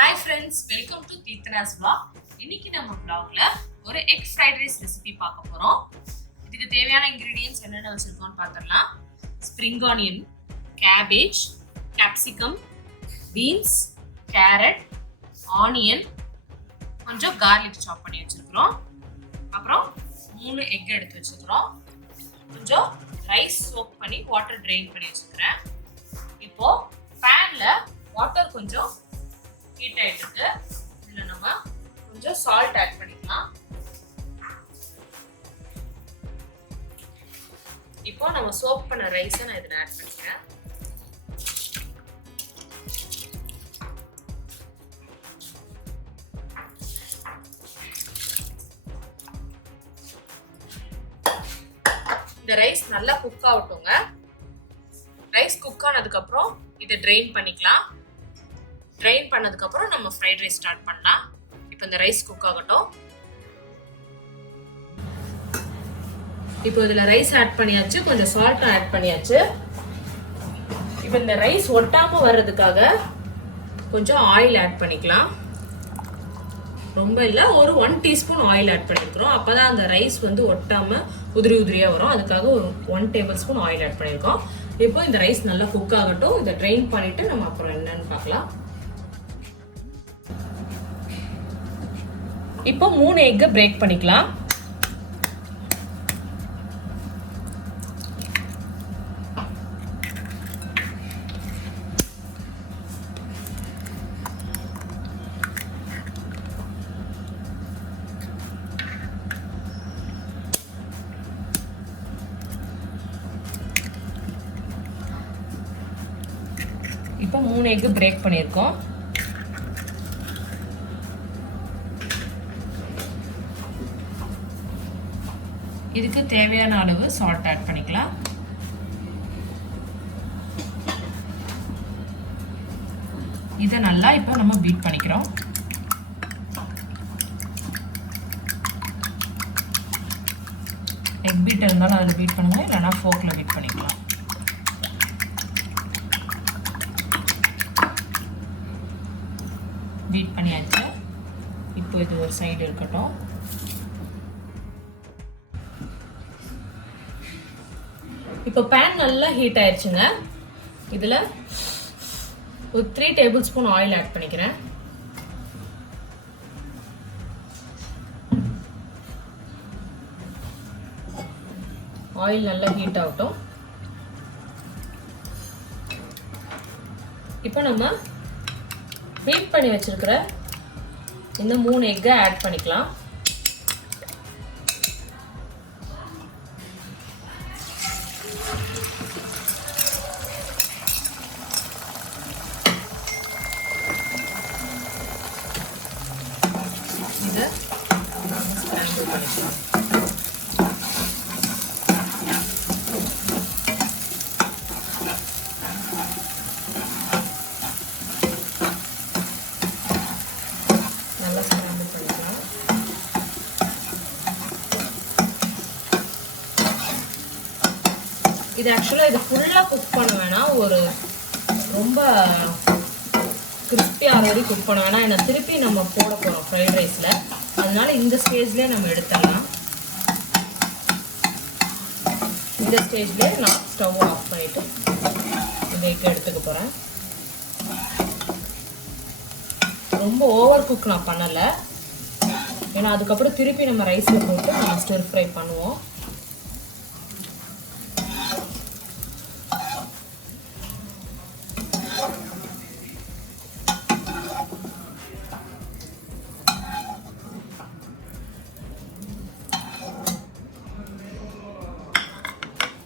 Hi friends, welcome to Teethana's vlog. இன்னைக்கு நம்ம vlogல ஒரு egg fried rice recipe பார்க்க போறோம். இதுக்கு தேவையான ingredients என்னென்ன வச்சிருக்கோம்னு பார்த்தறலாம். Spring onion, cabbage, capsicum, beans, carrot, onion, கொஞ்சம் garlic chop பண்ணி வச்சிருக்கோம். அப்புறம் 3 egg எடுத்து வச்சிருக்கோம். கொஞ்சம் rice soak பண்ணி water drain பண்ணி வச்சிருக்கேன். இப்போ panல water கொஞ்சம் ஹீட் ஆயிட்டு இருக்கு. இதுல நம்ம கொஞ்சம் salt ஆட் பண்ணிக்கலாம். இப்போ நம்ம சோக் பண்ண ரைஸை நான் இதுல ஆட் பண்ணிக்கிறேன். இந்த ரைஸ் நல்லா குக் ஆகட்டுங்க. ரைஸ் குக் ஆனதுக்கு அப்புறம் இதை ட்ரெயின் பண்ணிக்கலாம். ட்ரெயின் பண்ணதுக்கு அப்புறம் நம்ம ஃப்ரைட் ரைஸ் ஸ்டார்ட் பண்ணலாம். இப்போ இந்த ரைஸ் குக் ஆகட்டும். இப்போ இதுல ரைஸ் ஆட் பண்ணியாச்சு, கொஞ்சம் சால்ட் ஆட் பண்ணியாச்சு. இப்போ இந்த ரைஸ் ஒட்டாம வர்றதுக்காக கொஞ்சம் ஆயில் ஆட் பண்ணிக்கலாம். ரொம்ப இல்ல, ஒரு 1 டீஸ்பூன் ஆயில் ஆட் பண்ணிருக்கோம். அப்பதான் அந்த ரைஸ் வந்து ஒட்டாம உதிரி உதிரியா வரும். அதுக்காக ஒரு 1 டேபிள் ஸ்பூன் ஆயில் ஆட் பண்ணிருக்கோம். இப்போ இந்த ரைஸ் நல்லா குக் ஆகட்டும். இதை ட்ரெயின் பண்ணிட்டு நம்ம அப்புறம் என்னன்னு பார்க்கலாம். இப்போ 3 எக் பிரேக் பண்ணிக்கலாம். இப்போ 3 எக் பிரேக் பண்ணியிருக்கோம். இதுக்கு தேவையான அளவு சால்ட் ஆட் பண்ணிக்கலாம். இதை நல்லா இப்போ நம்ம பீட் பண்ணிக்கிறோம். எக் பீட் இருந்தாலும் அதில் பீட் பண்ணுங்க, இல்லைன்னா ஃபோக்கில் பீட் பண்ணிக்கலாம். பீட் பண்ணியாச்சு. இப்போ இது ஒரு சைடு இருக்கட்டும். இப்போ பேன் நல்லா ஹீட் ஆயிடுச்சுங்க. இதில் ஒரு 3 டேபிள் ஸ்பூன் ஆயில் ஆட் பண்ணிக்கிறேன். ஆயில் நல்லா ஹீட் ஆகட்டும். இப்போ நம்ம பீட் பண்ணி வச்சிருக்கிற இந்த 3 எக்கை ஆட் பண்ணிக்கலாம். இதை ஸ்க்ராம்பிள் பண்ணிக்கலாம். நல்லா ஸ்க்ராம்பிள் பண்ணிக்கலாம். இது ஆக்சுவலாக இது ஃபுல்லாக குக் பண்ண வேணாம், ஒரு ரொம்ப கிறிஸ்பியாக ஆல்ரெடி குக் பண்ண வேணாம். ஏன்னா திருப்பி நம்ம போட போகிறோம் ஃப்ரைட் ரைஸில். அதனால இந்த ஸ்டேஜ்லேயே நம்ம எடுத்துடலாம். இந்த ஸ்டேஜ்லேயே நான் ஸ்டவ் ஆஃப் பண்ணிவிட்டு இந்த எக் எடுத்துக்க போகிறேன். ரொம்ப ஓவர் குக் நான் பண்ணலை, ஏன்னா அதுக்கப்புறம் திருப்பி நம்ம ரைஸில் போட்டு நம்ம ஸ்டிர் ஃப்ரை பண்ணுவோம்.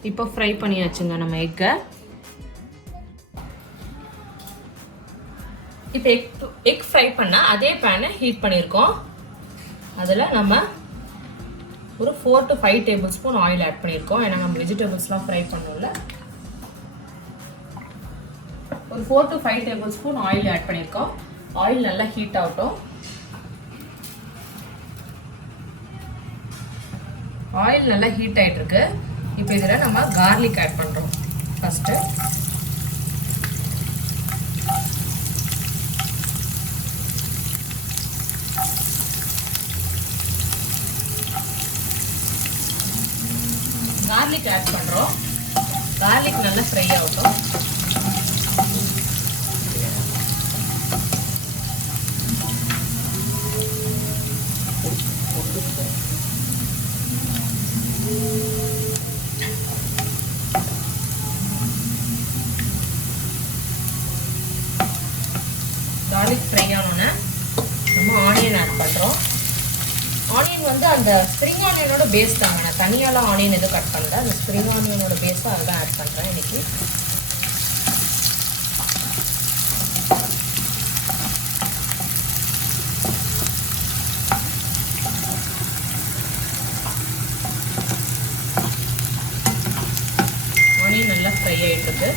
இப்போ ஃப்ரை பண்ணியாச்சுங்க நம்ம எக்கை. இப்போ எக் ஃப்ரை பண்ணால் அதே பேனை ஹீட் பண்ணியிருக்கோம். அதில் நம்ம ஒரு 4 to 5 table spoon oil add பண்ணியிருக்கோம். ஏன்னா நம்ம வெஜிடபிள்ஸ்லாம் ஃப்ரை பண்ணோம்ல. ஒரு 4 to 5 table spoon oil add பண்ணியிருக்கோம். ஆயில் நல்லா ஹீட் ஆகட்டும். ஆயில் நல்லா ஹீட் ஆகிட்டு இருக்கு. இப்போ இதில் நம்ம garlic ஆட் பண்ணுறோம். ஃபஸ்ட்டு கார்லிக் ஆட் பண்ணுறோம். கார்லிக் நல்லா ஃப்ரை ஆகட்டும். கார்லிக் ஃப்ரை ஆனோன்னே நம்ம ஆனியன் ஆட் பண்ணுறோம். ஆனியன் வந்து அந்த ஸ்ப்ரிங் ஆனியனோட பேஸ் தாங்க. நான் தனியாலாம் ஆனியன் எதுவும் கட் பண்ணல. அந்த ஸ்ப்ரிங் ஆனியனோட பேஸும் அதை தான் ஆட் பண்ணுறேன் இன்னைக்கு. ஆனியன் நல்லா ஃப்ரை ஆகிட்டு இருக்கு.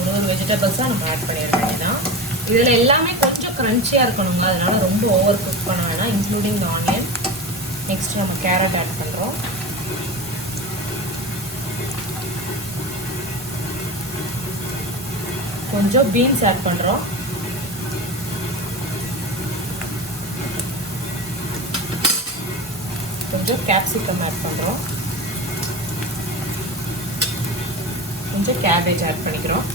ஒரு வெஜிடபிள்ஸாக நம்ம ஆட் பண்ணிட வேண்டியதான். இதில் எல்லாமே கொஞ்சம் க்ரன்ச்சியாக இருக்கணுங்களா, அதனால ரொம்ப ஓவர் குக் பண்ண வேணாம், இன்க்ளூடிங் த ஆனியன். நெக்ஸ்ட் நம்ம கேரட் ஆட் பண்ணுறோம். கொஞ்சம் பீன்ஸ் ஆட் பண்ணுறோம். கொஞ்சம் கேப்சிகம் ஆட் பண்ணுறோம். கொஞ்சம் கேபேஜ் ஆட் பண்ணிக்கிறோம்.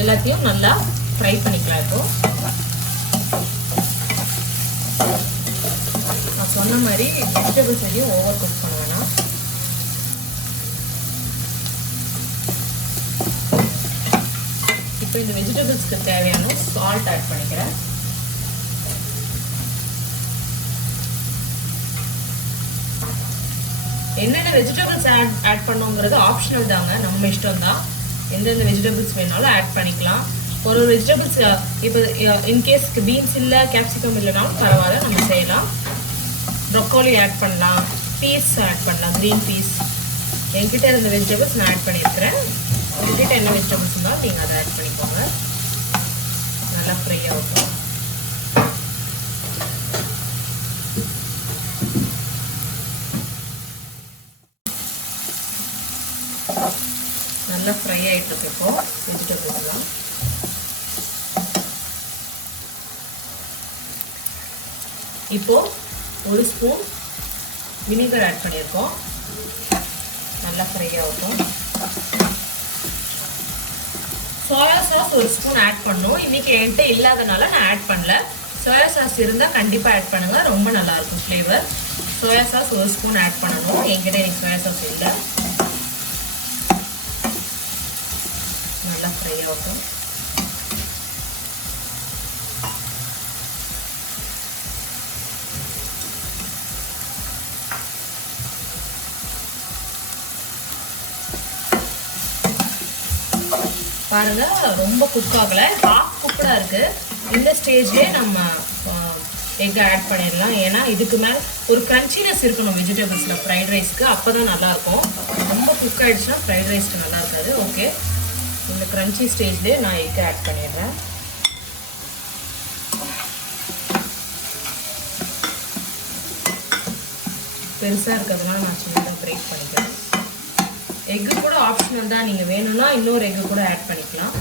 எல்லாத்தையும் நல்லா ஃப்ரை பண்ணிக்கலாம். இப்போ நான் சொன்ன மாதிரி வெஜிடபிள்ஸ் எதையும் ஓவர் குக் பண்ண வேணாம். இப்போ இந்த வெஜிடபிள்ஸ்க்கு தேவையான சால்ட் ஆட் பண்ணிக்கிறேன். என்னென்ன வெஜிடபிள்ஸ் ஆட் பண்ணோங்கிறது ஆப்ஷனல் தாங்க, நம்ம இஷ்டம் தான். எந்தெந்த வெஜிடபிள்ஸ் வேணாலும் ஆட் பண்ணிக்கலாம். ஒரு வெஜிடபிள்ஸ் இப்போ இன்கேஸ்க்கு பீன்ஸ் இல்லை, கேப்சிகம் இல்லைனாலும் பரவாயில்ல, நம்ம செய்யலாம். ப்ரொக்கோலி ஆட் பண்ணலாம், பீஸ் ஆட் பண்ணலாம், க்ரீன் பீஸ். என்கிட்ட இருந்த வெஜிடபிள்ஸ் நான் ஆட் பண்ணியிருக்கிறேன். உங்ககிட்ட என்ன வெஜிடபிள்ஸ் இருந்தாலும் நீங்கள் அதை ஆட் பண்ணிக்கோங்க. நல்லா ஃப்ரை ஆகும். நல்லா ஃப்ரை ஆகிட்டு இருக்கு இப்போ வெஜிடபிள்ஸ்லாம். இப்போ ஒரு ஸ்பூன் வினிகர் ஆட் பண்ணியிருக்கோம். நல்லா ஃப்ரை ஆகும். சோயா சாஸ் ஒரு ஸ்பூன் ஆட் பண்ணணும். இன்னைக்கு என்கிட்ட இல்லாதனால நான் ஆட் பண்ணல. சோயா சாஸ் இருந்தால் கண்டிப்பாக ஆட் பண்ணுங்க, ரொம்ப நல்லா இருக்கும் ஃப்ளேவர். சோயா சாஸ் ஒரு ஸ்பூன் ஆட் பண்ணணும். என்கிட்ட எனக்கு சோயா சாஸ் இல்லை. நல்லா ஃப்ரை ஆகும். பாருங்க, ரொம்ப குக் ஆகலை, ஹாஃப் குக்கடாக இருக்கு. இந்த ஸ்டேஜ்லேயே நம்ம எக் ஆட் பண்ணிடலாம். ஏன்னா இதுக்கு மேலே ஒரு க்ரன்ச்சினஸ் இருக்கணும் வெஜிடபிள்ஸில் ஃப்ரைட் ரைஸ்க்கு, அப்போ தான் நல்லாயிருக்கும். ரொம்ப குக் ஆகிடுச்சுன்னா ஃப்ரைட் ரைஸ்க்கு நல்லா இருக்காது. ஓகே, இந்த க்ரன்ச்சி ஸ்டேஜ்லேயே நான் எக் ஆட் பண்ணிடுறேன். பெருசாக இருக்கிறதுனால நான் சின்னதாக பிரேக் பண்ணிக்கிறேன். எக்கு கூட ஆப்ஷனல் தான், நீங்கள் வேணும்னா இன்னொரு எக்கு கூட ஆட் பண்ணிக்கலாம்.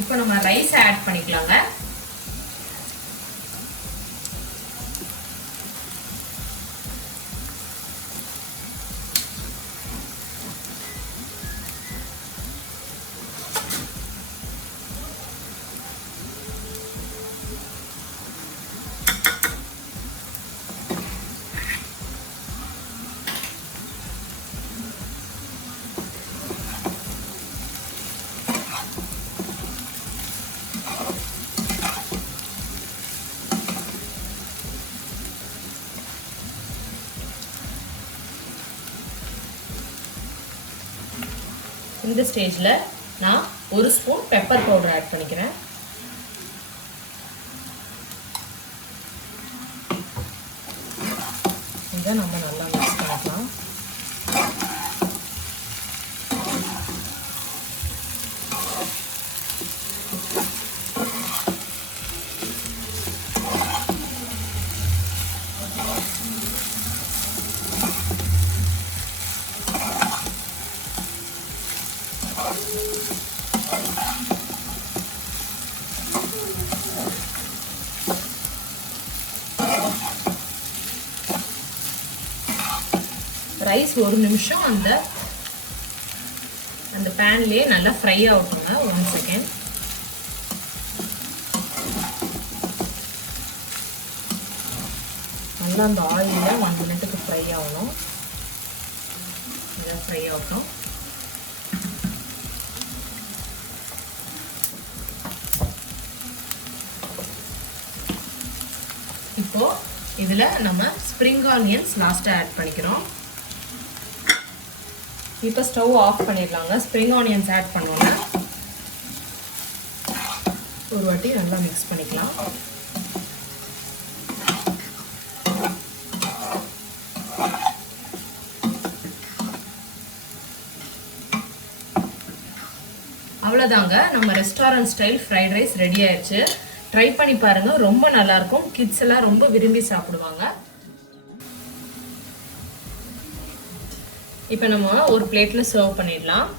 இப்போ நம்ம ரைஸ் ஆட் பண்ணிக்கலாங்க. இந்த ஸ்டேஜில் நான் ஒரு ஸ்பூன் பெப்பர் பவுடர் ஆட் பண்ணிக்கிறேன். இதை நம்ம நல்லா மிக்ஸ் பண்ணிக்கலாம். ரைஸ் ஒரு நிமிஷம் அந்த பேன்லேயே நல்லா ஃப்ரை ஆகட்டுங்க. 1 செகண்ட். நல்லா அந்த ஆயிலில் 1 மினிட்டுக்கு ஃப்ரை ஆகணும். நல்லா ஃப்ரை ஆகட்டும். இப்போ இதில் நம்ம ஸ்ப்ரிங் ஆனியன்ஸ் லாஸ்ட்டாக ஆட் பண்ணிக்கிறோம். இப்போ ஸ்டவ் ஆஃப் பண்ணிடலாங்க. ஸ்ப்ரிங் ஆனியன்ஸ் ஆட் பண்ணோன்னா ஒரு வாட்டி நல்லா மிக்ஸ் பண்ணிக்கலாம். அவ்வளோதாங்க, நம்ம restaurant style fried rice ready ஆயிடுச்சு. ட்ரை பண்ணி பாருங்க, ரொம்ப நல்லா இருக்கும். கிட்ஸ் எல்லாம் ரொம்ப விரும்பி சாப்பிடுவாங்க. இப்போ நம்ம ஒரு பிளேட்ல சர்வ் பண்ணிடலாம்.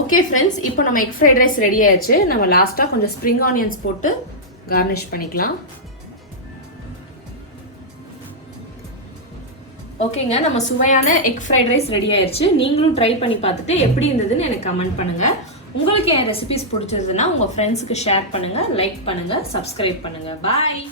ஓகே ஃப்ரெண்ட்ஸ், இப்போ நம்ம எக் ஃப்ரைட் ரைஸ் ரெடி ஆயிடுச்சு. நம்ம லாஸ்ட்டாக கொஞ்சம் ஸ்ப்ரிங் ஆனியன்ஸ் போட்டு கார்னிஷ் பண்ணிக்கலாம். ஓகேங்க, நம்ம சுவையான எக் ஃப்ரைட் ரைஸ் ரெடி ஆயிடுச்சு. நீங்களும் ட்ரை பண்ணி பார்த்துட்டு எப்படி இருந்ததுன்னு எனக்கு கமெண்ட் பண்ணுங்கள். உங்களுக்கு என் ரெசிபிஸ் பிடிச்சிருந்ததுன்னா உங்கள் ஃப்ரெண்ட்ஸுக்கு ஷேர் பண்ணுங்கள், லைக் பண்ணுங்கள், சப்ஸ்கிரைப் பண்ணுங்கள். பாய்.